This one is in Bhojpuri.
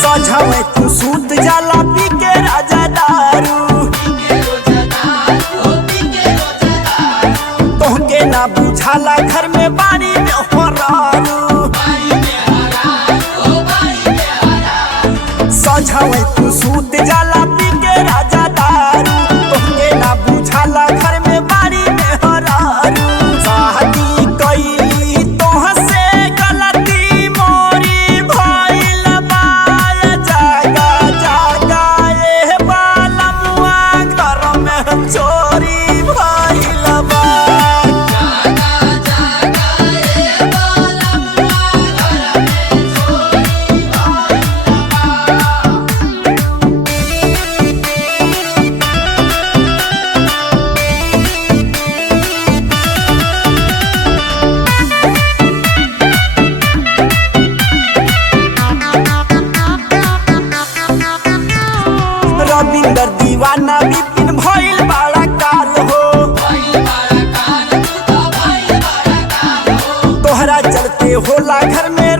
सजावे तू सूत जाला पी के राजा दारू तोहके ना बुझाला घर में बारी में हरारू सजावे तू सूत जाला पी के राजा दारू तोहके ना बुझाला घर में बारी में हरारू शादी कईली तोह से गलती मोरी भइल बा जागा जागा ए बालमुआ घर में चोरी भइल बा रविंदर दीवाना विपिन भइल बड़ा काल हो तोहरा चलते होला घर में